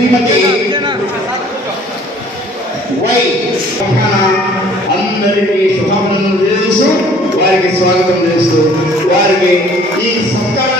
శ్రీమతి why అందరినీ శుభాభినందనలు చేస్తూ వారికి స్వాగతం చేస్తూ వారికి ఈ సత్కారం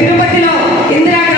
తిరుపతిలో ఇందిరా